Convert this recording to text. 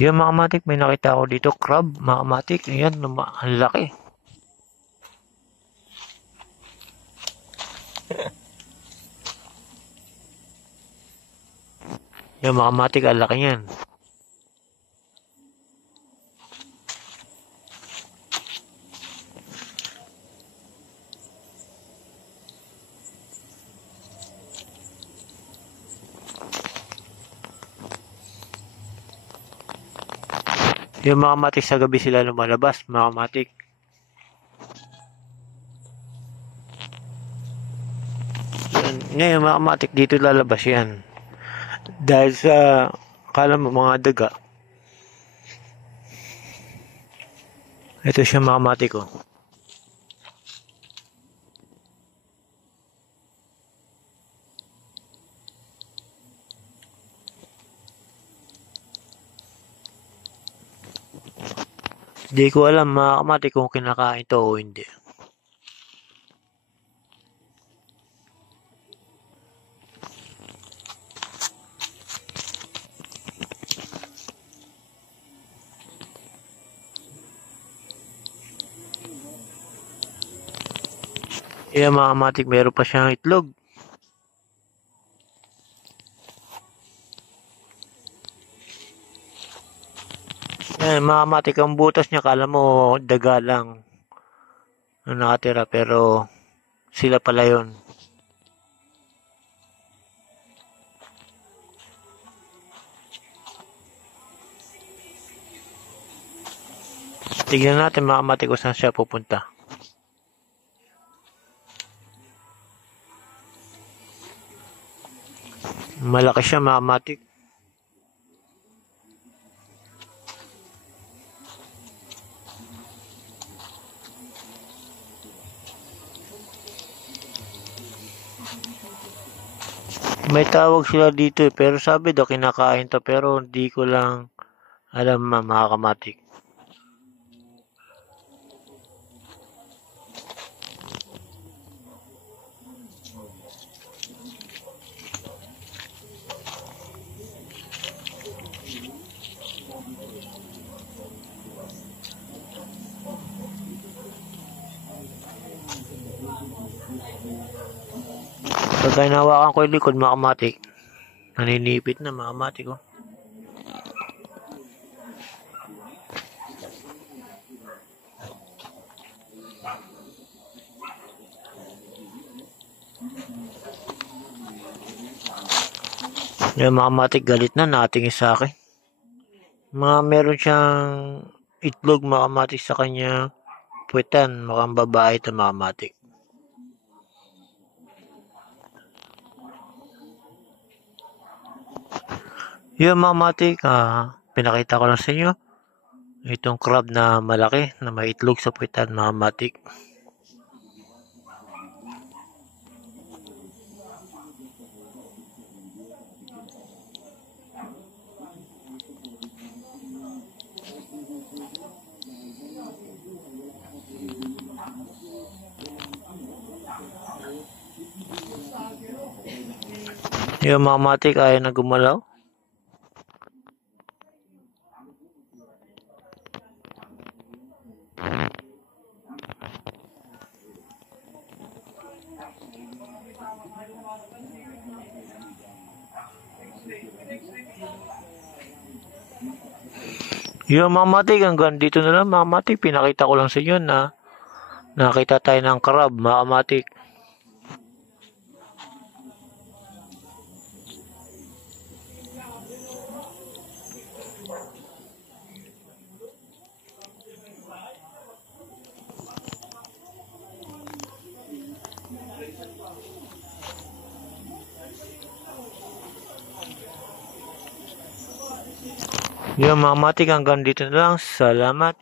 Yung mga kamatik, may nakita ako dito, crab, mga kamatik. Ayan, ang laki. Yung mga kamatik, ang laki yan. Yung mga kamatik sa gabi sila lumalabas, mga kamatik. Ngayon, mga kamatik, dito lalabas yan. Dahil sa, akala mo mga daga. Ito siya mga kamatik ko. Hindi ko alam mga kamatik kung kinakain to o hindi. Yan mga kamatik, meron pa siyang itlog. Yan mga kamatik, ang butas niya, kala mo daga lang ang nakatira, pero sila pala yun. Tignan natin mga kamatik kung saan siya pupunta. Malaki siya mga kamatik. May tawag sila dito pero sabi daw kinakain to, pero hindi ko lang alam mga kamatik. Pagka hinawakan ko yung likod mga kamatik, naninipit na mga kamatik ko. Yung mga kamatik, galit na natingin sa akin. Meron siyang itlog mga kamatik sa kanya puwetan, mukhang babae ito mga kamatik. Yung mga kamatik, pinakita ko lang sa inyo itong crab na malaki na may itlog sa puwetan mga kamatik. Yung mga kamatik ayaw na gumalaw. Yung mga kamatik, hanggang dito na lang mga kamatik. Pinakita ko lang sa inyo na nakita tayo ng crab mga kamatik. Yung mga kamatik, hanggang dito na lang. Salamat.